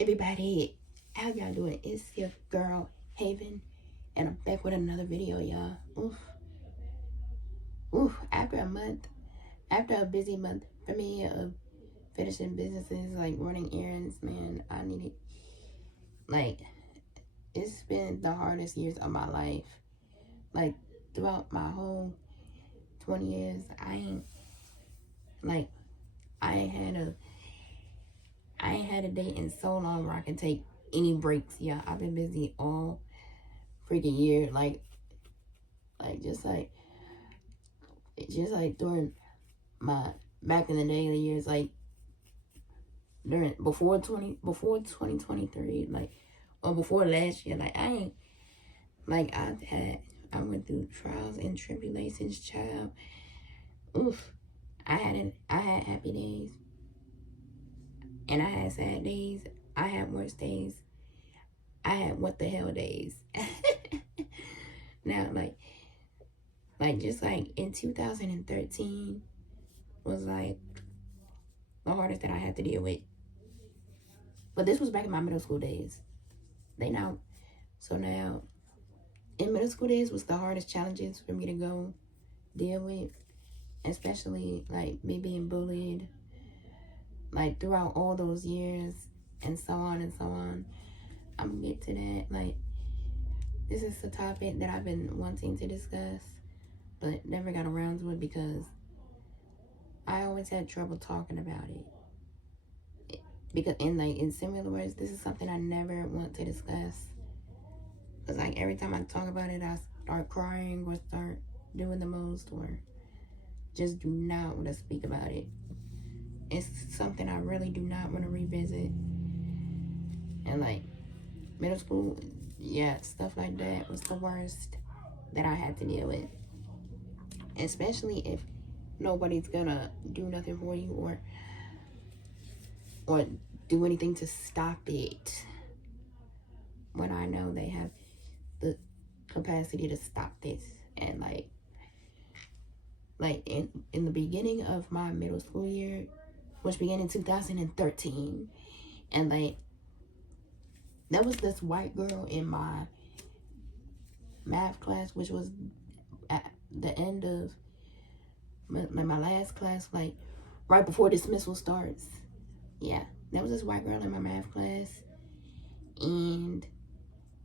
everybody? How y'all doing? It's your girl Haven, and I'm back with another video, y'all. After a busy month for me of finishing businesses, like running errands, man, I needed, like, it's been the hardest years of my life. Like, throughout my whole 20 years, I ain't had a day in so long where I can take any breaks. Yeah, I've been busy all freaking year. Just like during my back in the day, the years like before 2023, or before last year, I went through trials and tribulations, child. I had happy days, and I had sad days. I had worse days. I had what the hell days. Now, just like in 2013 was like the hardest that I had to deal with. But this was back in my middle school days. Now, in middle school days was the hardest challenges for me to go deal with, especially like me being bullied, like throughout all those years, and so on and so on. I'm gonna get to that. Like, this is a topic that I've been wanting to discuss, but never got around to it because I always had trouble talking about it. Because in similar words, this is something I never want to discuss. Cause like every time I talk about it, I start crying or start doing the most, or just do not want to speak about it. It's something I really do not want to revisit. And like middle school, yeah, stuff like that was the worst that I had to deal with. Especially if nobody's gonna do nothing for you or do anything to stop it, when I know they have the capacity to stop this. And like in the beginning of my middle school year, which began in 2013, and there was this white girl in my math class, which was at the end of my last class, like right before dismissal starts. Yeah, there was this white girl in my math class, and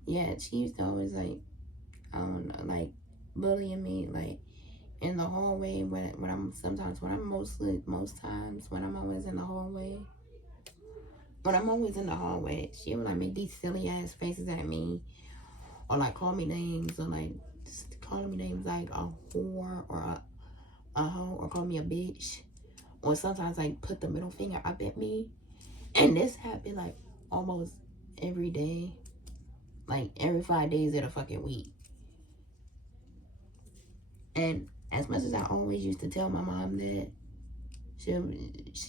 yeah, she used to always bullying me, like in the hallway most times when I'm always in the hallway. When I'm always in the hallway, she would like make these silly ass faces at me, or like call me names, or like just calling me names like a whore or a hoe, or call me a bitch, or sometimes like put the middle finger up at me. And this happened like almost every day, like every 5 days of the fucking week. And as much as I always used to tell my mom that, she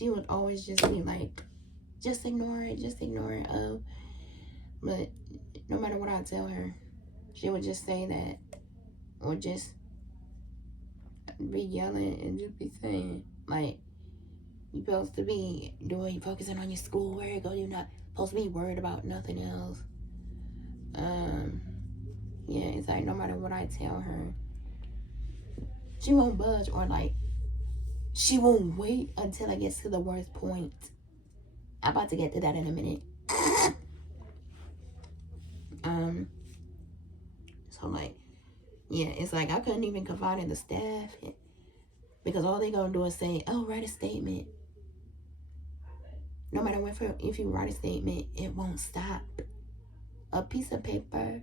would always just be like, just ignore it. But no matter what I tell her, she would just say that, or just be yelling and just be saying, like, you're supposed to be focusing on your schoolwork, or you're not supposed to be worried about nothing else. Yeah, it's like no matter what I tell her, she won't budge, or like she won't wait until it gets to the worst point. I'm about to get to that in a minute. So like, yeah, it's like I couldn't even confide in the staff, because all they gonna do is say, oh, write a statement. No matter what, if you write a statement, it won't stop. A piece of paper,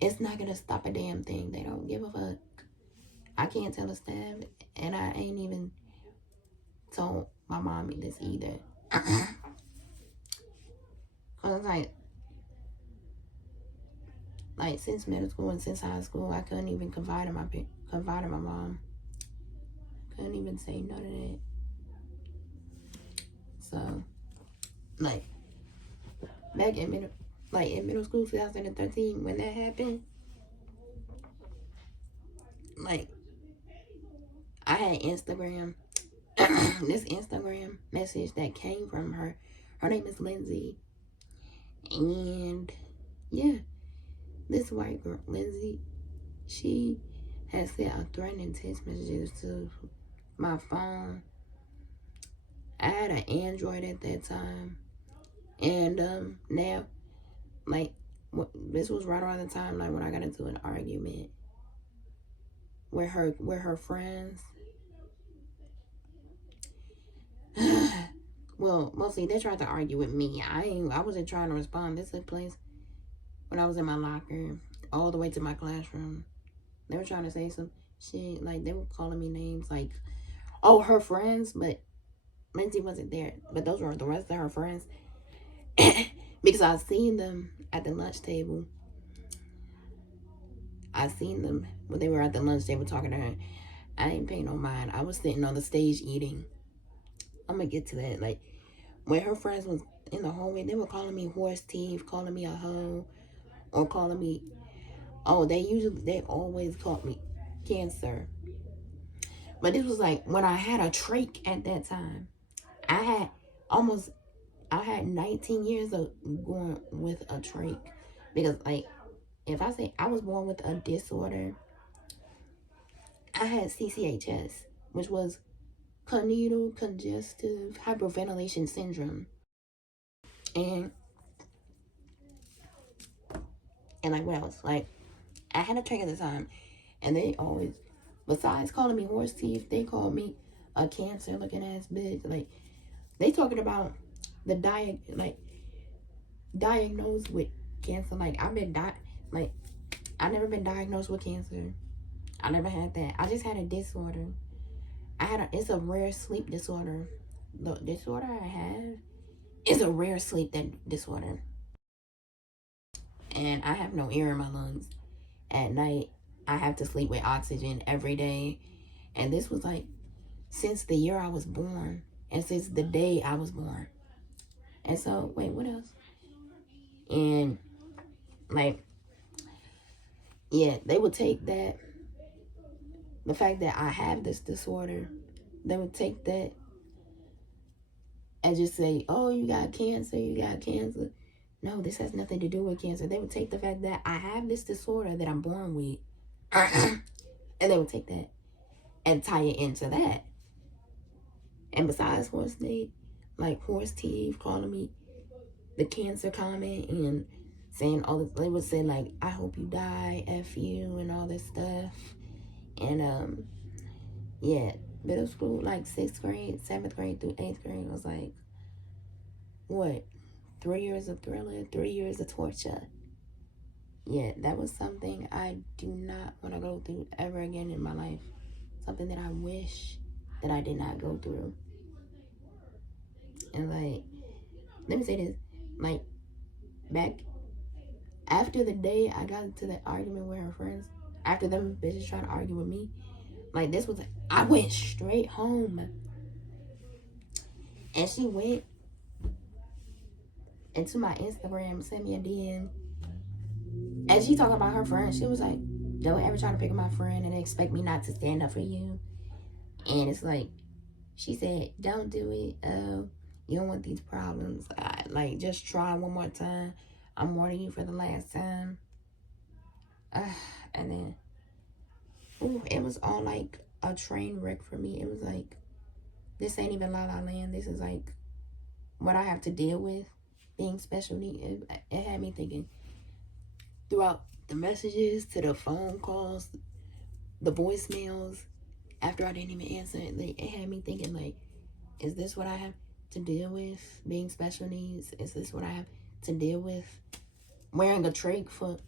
it's not gonna stop a damn thing. They don't give a fuck. I can't tell the staff, and I ain't even told my mommy this either. Cause like since middle school and since high school, I couldn't even confide in my mom. Couldn't even say no to that. So, like, back in middle school, 2013, when that happened, like, I had Instagram, this Instagram message that came from her. Her name is Lindsay. And yeah, this white girl, Lindsay, she had sent a threatening text messages to my phone. I had an Android at that time. And now, like, this was right around the time, like, when I got into an argument with her friends. Well, mostly they tried to argue with me. I wasn't trying to respond. This took place when I was in my locker, all the way to my classroom. They were trying to say some shit, like they were calling me names, like, oh, her friends, but Lindsay wasn't there. But those were the rest of her friends. Because I seen them at the lunch table. I seen them when they were at the lunch table talking to her. I didn't pay no mind. I was sitting on the stage eating. I'm gonna get to that. Like, when her friends was in the hallway, they were calling me horse teeth, calling me a hoe, or calling me, oh, they always called me cancer. But this was like when I had a trach at that time. I had 19 years of going with a trach. Because, like, if I say I was born with a disorder, I had CCHS, which was congenital congestive hyperventilation syndrome. And like, what else? Like, I had a trach at the time, and they always, besides calling me horse teeth, they called me a cancer looking ass bitch. Like, they talking about the diagnosed with cancer. Like, I never been diagnosed with cancer. I never had that. I just had a disorder. It's a rare sleep disorder. The disorder I have is a rare sleep disorder. And I have no air in my lungs. At night, I have to sleep with oxygen every day. And this was like since the year I was born. And since the day I was born. And so, wait, what else? And, like, yeah, they would take that, the fact that I have this disorder, they would take that and just say, oh, you got cancer. No, this has nothing to do with cancer. They would take the fact that I have this disorder that I'm born with, and they would take that and tie it into that. And besides horse teeth, calling me the cancer comment and saying all this, they would say, like, I hope you die, F you, and all this stuff. And yeah, middle school, like 6th grade, 7th grade through 8th grade was like, what, 3 years of thriller, 3 years of torture. Yeah, that was something I do not want to go through ever again in my life. Something that I wish that I did not go through. And, like, let me say this, like, back after the day I got into that argument with her friends, after them bitches trying to argue with me, like, I went straight home. And she went into my Instagram, sent me a DM. And she talking about her friend. She was like, don't ever try to pick up my friend and expect me not to stand up for you. And it's like, she said, don't do it. You don't want these problems. Like, just try one more time. I'm warning you for the last time. And then, it was all like a train wreck for me. It was like, this ain't even La La Land. This is like what I have to deal with being special needs. It had me thinking throughout the messages to the phone calls, the voicemails, after I didn't even answer it had me thinking, like, is this what I have to deal with being special needs? Is this what I have to deal with wearing a trach for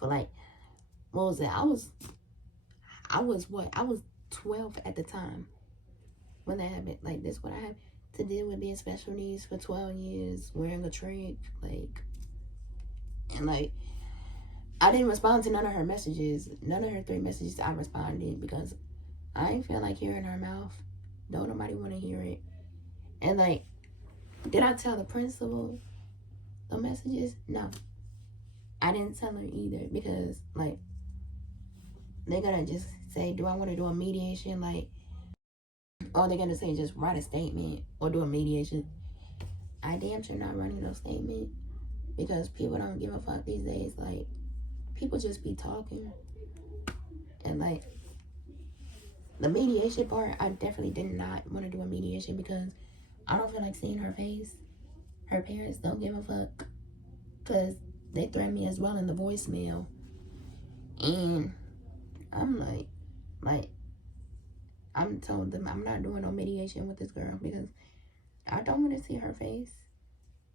like, what was it? I was 12 at the time when that happened. Like, this what I have to deal with being special needs for 12 years, wearing a trach, like, and like, I didn't respond to none of her messages. None of her 3 messages I responded because I didn't feel like hearing her mouth. Don't nobody want to hear it. And, like, did I tell the principal the messages? No. I didn't tell her either because, like, they're gonna just say, do I want to do a mediation? Like, or they're gonna say, just write a statement or do a mediation. I I damn sure not running no statement because people don't give a fuck these days. Like, people just be talking. And like, the mediation part, I definitely did not want to do a mediation because I don't feel like seeing her face. Her parents don't give a fuck because they threatened me as well in the voicemail. And I'm like, I'm told them I'm not doing no mediation with this girl because I don't want to see her face.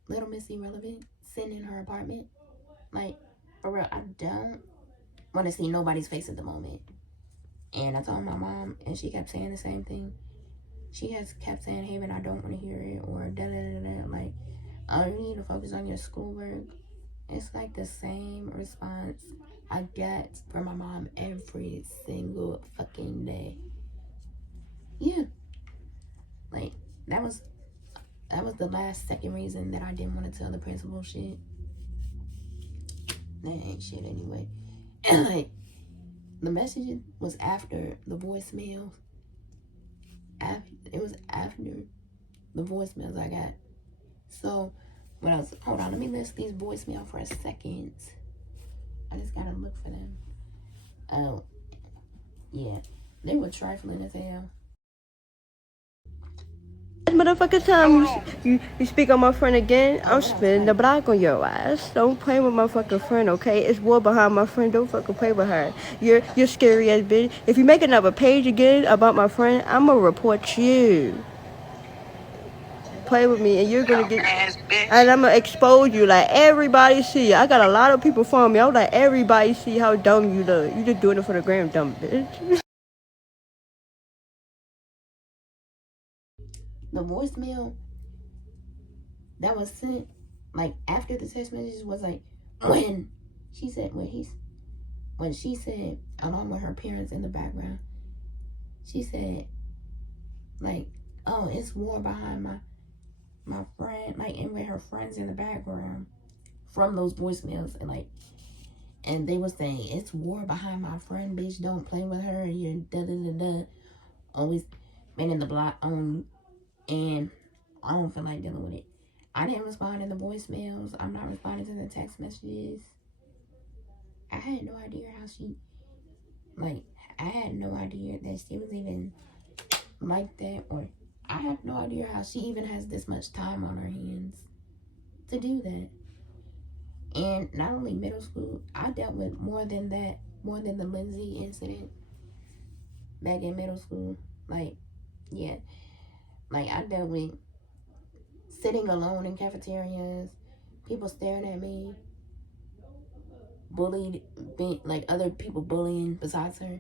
Little Miss Irrelevant sitting in her apartment. Like, for real, I don't want to see nobody's face at the moment. And I told my mom, and she kept saying the same thing. She has kept saying, hey, man, I don't want to hear it, or da-da-da-da. Like, oh, you need to focus on your schoolwork. It's like the same response I get from my mom every single fucking day. Yeah. Like, that was the last second reason that I didn't want to tell the principal shit. That ain't shit anyway. And like, the message was after the voicemails. It was after the voicemails I got. So, when I was, hold on, let me list these voicemails for a second. I just gotta look for them. Oh, yeah. They were trifling as hell. Motherfucker, time you speak on my friend again, I'm spinning the block on your ass. Don't play with my fucking friend, okay? It's war behind my friend. Don't fucking play with her. You're scary as bitch. If you make another page again about my friend, I'ma report you. Play with me, and you're gonna get. And I'ma expose you. Like, everybody see you. I got a lot of people following me. I was like, everybody see how dumb you look. You just doing it for the gram, dumb bitch. The voicemail that was sent, like, after the text messages was like, when she said, when she said, along with her parents in the background, she said, like, oh, it's war behind my friend, like, and with her friends in the background from those voicemails, and like, and they were saying, it's war behind my friend, bitch, don't play with her, you're da-da-da-da, always been in the block on. And I don't feel like dealing with it. I didn't respond to the voicemails. I'm not responding to the text messages. I had no idea how she, like, I had no idea that she was even like that. Or I have no idea how she even has this much time on her hands to do that. And not only middle school, I dealt with more than that, more than the Lindsay incident back in middle school. Like, yeah. Like, I dealt with sitting alone in cafeterias, people staring at me, bullied, like other people bullying besides her.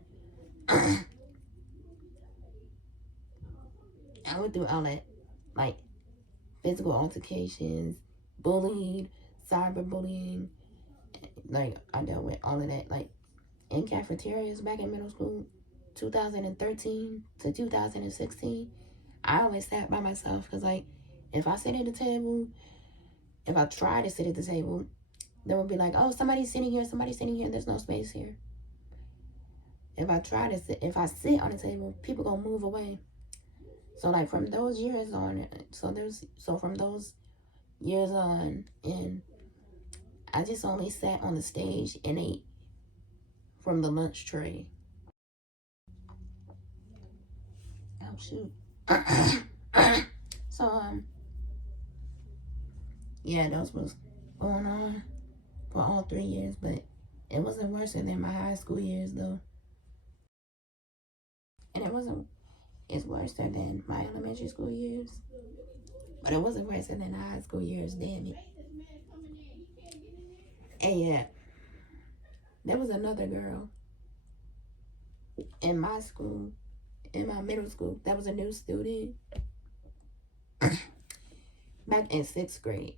I went through all that, like physical altercations, bullied, cyberbullying. Like, I dealt with all of that, like in cafeterias back in middle school, 2013 to 2016. I always sat by myself because, like, if I sit at the table, if I try to sit at the table, they would be like, oh, somebody's sitting here, there's no space here. If I sit on the table, people gonna move away. So, like, from those years on, from those years on, and I just only sat on the stage and ate from the lunch tray. Oh, shoot. So, yeah, those was going on for all 3 years, but it wasn't worse than my high school years, though. And it's worse than my elementary school years, but it wasn't worse than the high school years, damn it. And yeah, there was another girl in my school, in my middle school, that was a new student back in 6th grade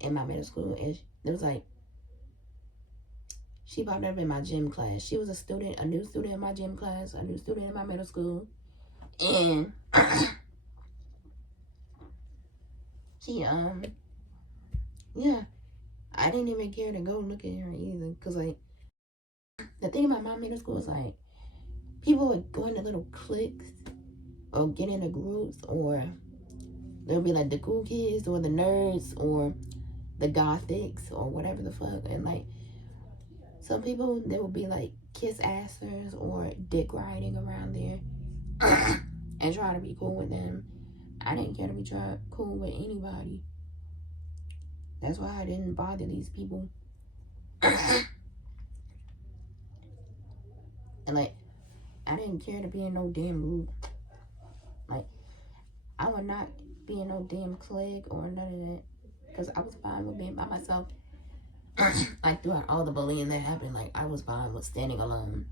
in my middle school. And it was like, she popped up in my gym class. She was a new student in my gym class, a new student in my middle school. And she, yeah, I didn't even care to go look at her either. Because, like, the thing about my middle school is, like, people would go into little cliques or get into groups or There'll be like the cool kids or the nerds or the gothics or whatever the fuck. And like some people, they will be like kiss assers or dick riding around there and try to be cool with them. I didn't care to be cool with anybody. That's why I didn't bother these people. And like, I didn't care to be in no damn group. Like, I would not be in no damn clique or none of that. Because I was fine with being by myself. Like, throughout all the bullying that happened, like, I was fine with standing alone.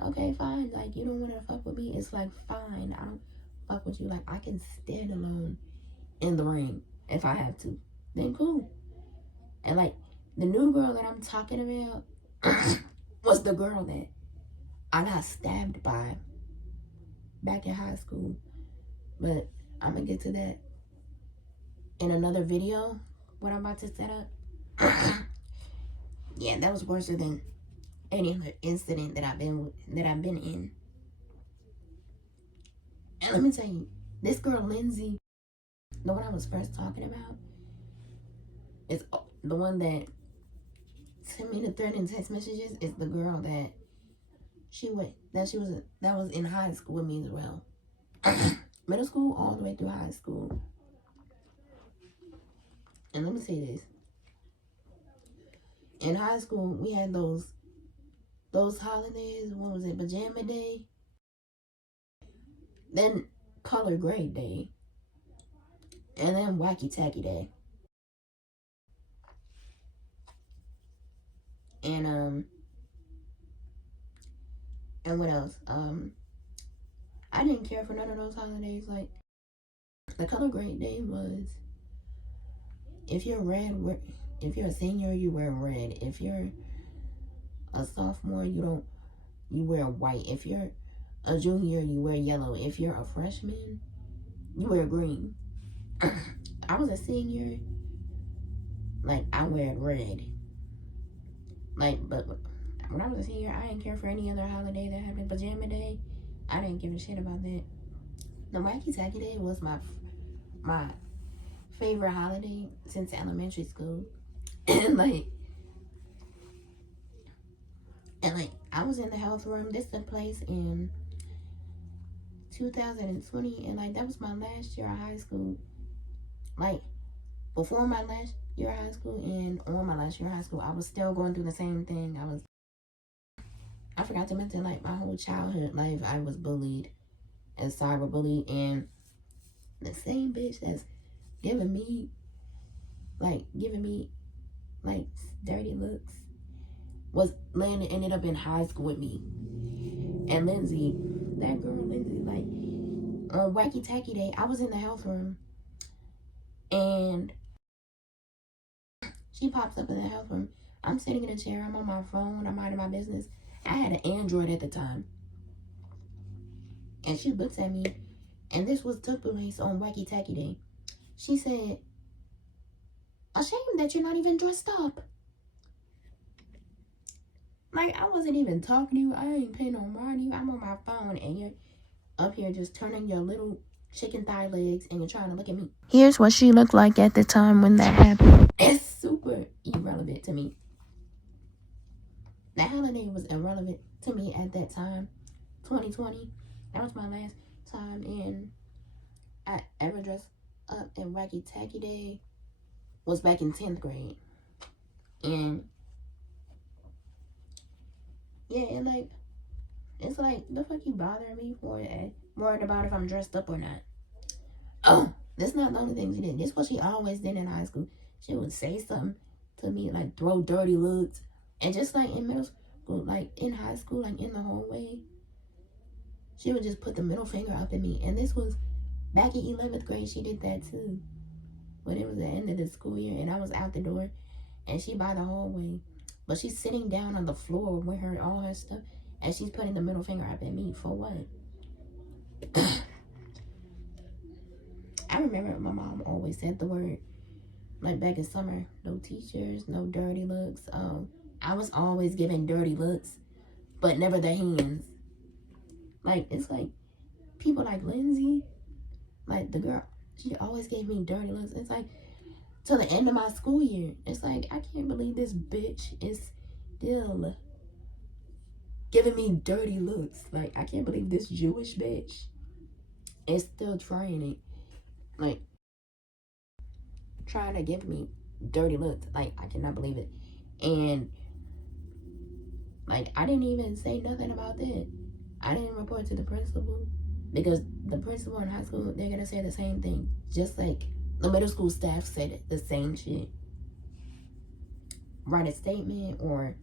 Okay, fine. Like, you don't want to fuck with me. It's like, fine. I don't fuck with you. Like, I can stand alone in the ring if I have to. Then cool. And like, the new girl that I'm talking about was the girl that I got stabbed by back in high school. But I'm gonna get to that in another video, what I'm about to set up. Yeah, that was worse than any other incident that I've been in. And let me tell you, this girl Lindsay, the one I was first talking about, is the one that sent me the threatening text messages. Is the girl that was in high school with me as well. Middle school all the way through high school. And let me say this. In high school, we had those holidays. What was it? Pajama Day. Then Color Grade Day. And then Wacky Tacky Day. And what else? I didn't care for none of those holidays. Like, the Color Grade Day was, if you're a senior, you wear red. If you're a sophomore, you wear white. If you're a junior, you wear yellow. If you're a freshman, you wear green. I was a senior, like, I wear red. Like, but when I was a senior, I didn't care for any other holiday that happened. Pajama Day, I didn't give a shit about that. The Wacky Tacky Day was my favorite holiday since elementary school. And like, I was in the health room. This took place in 2020, and like, that was my last year of high school. Like, before my last year of high school and on my last year of high school, I was still going through the same thing. I forgot to mention, like, my whole childhood life, I was bullied and cyberbullied, and the same bitch that's giving me dirty looks ended up in high school with me. And Lindsay, that girl Lindsay, like, on Wacky Tacky Day, I was in the health room, and she pops up in the health room. I'm sitting in a chair, I'm on my phone, I'm minding my business. I had an Android at the time. And she looks at me, and this took place on Wacky Tacky Day. She said, "Ashamed that you're not even dressed up." Like, I wasn't even talking to you. I ain't paying no mind to you. I'm on my phone, and you're up here just turning your little chicken thigh legs, and you're trying to look at me. Here's what she looked like at the time when that happened. It's super irrelevant to me. The holiday was irrelevant to me at that time. 2020. That was my last time I ever dressed up in Wacky Tacky Day. Was back in 10th grade. And yeah, and like, it's like, the fuck you bothering me for? Worried about if I'm dressed up or not. Oh, that's not the only thing she did. This is what she always did in high school. She would say something to me, like, throw dirty looks. And just like in middle school, like in high school, like in the hallway, she would just put the middle finger up at me. And this was back in 11th grade, she did that too. But it was the end of the school year, and I was out the door, and she by the hallway. But she's sitting down on the floor with all her stuff, and she's putting the middle finger up at me. For what? I remember my mom always said the word, like back in summer, no teachers, no dirty looks. I was always giving dirty looks, but never the hands. Like, it's like people like Lindsay, like the girl, She always gave me dirty looks. It's like, till the end of my school year. It's like, I can't believe this bitch is still giving me dirty looks. Like, I can't believe this Jewish bitch is still trying it. Like, trying to give me dirty looks. Like, I cannot believe it. And, like, I didn't even say nothing about that. I didn't report to the principal. Because the principal in high school, they're going to say the same thing. Just like the middle school staff said it, the same shit. Write a statement or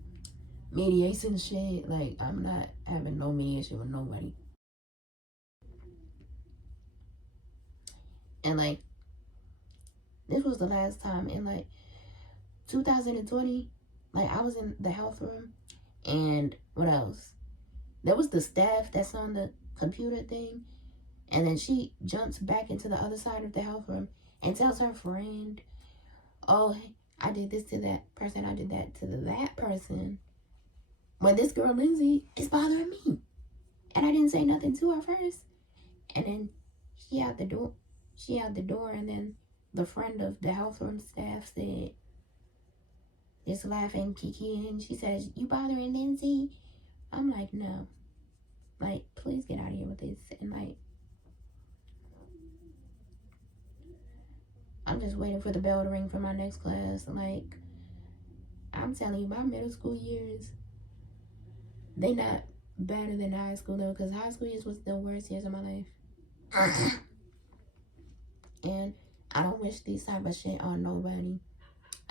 mediation shit. Like, I'm not having no mediation with nobody. And, like, this was the last time in, like, 2020. Like, I was in the health room. And what else? There was the staff that's on the computer thing. And then she jumps back into the other side of the health room and tells her friend, oh, I did this to that person, I did that to that person. When this girl, Lindsay, is bothering me. And I didn't say nothing to her first. And then she out the door, and then the friend of the health room staff said, just laughing, Kiki, and she says, you bothering Lindsay? I'm like, no. Like, please get out of here with this. And, like, I'm just waiting for the bell to ring for my next class. Like, I'm telling you, my middle school years, they not better than high school, though, because high school years was the worst years of my life. And I don't wish this type of shit on nobody.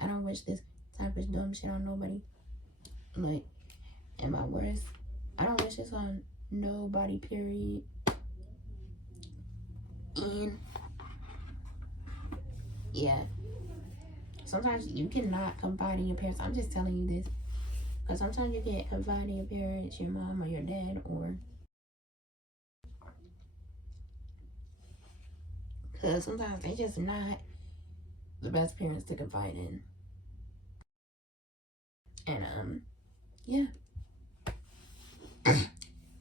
I don't wish this type of dumb shit on nobody. Like, am I worse? I don't wish this on nobody, period. And yeah, sometimes you cannot confide in your parents. I'm just telling you this, because sometimes you can't confide in your parents, your mom or your dad, or because sometimes they just not the best parents to confide in. And yeah.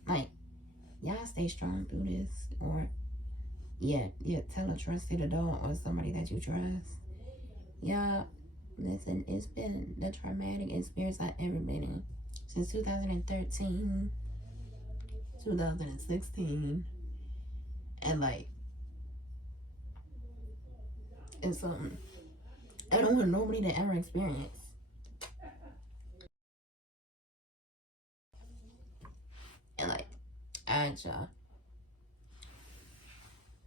Like, y'all stay strong through this, or yeah, tell a trusted adult or somebody that you trust. Yeah, listen, it's been the traumatic experience I've ever been in since 2013, 2016, and like, it's something I don't want nobody to ever experience. And like, alright, y'all,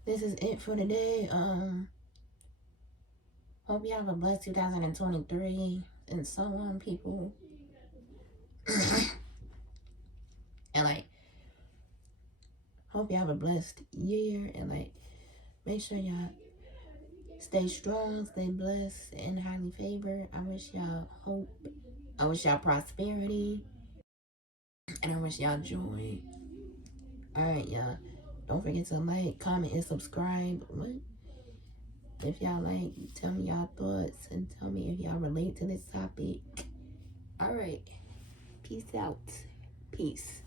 this is it for today. Hope you have a blessed 2023 and so on, people. And like, hope you have a blessed year, and like, make sure y'all stay strong, stay blessed, and highly favored. I wish y'all hope. I wish y'all prosperity, and I wish y'all joy. Alright, y'all. Don't forget to like, comment, and subscribe. What? If y'all like, tell me y'all thoughts, and tell me if y'all relate to this topic. Alright. Peace out. Peace.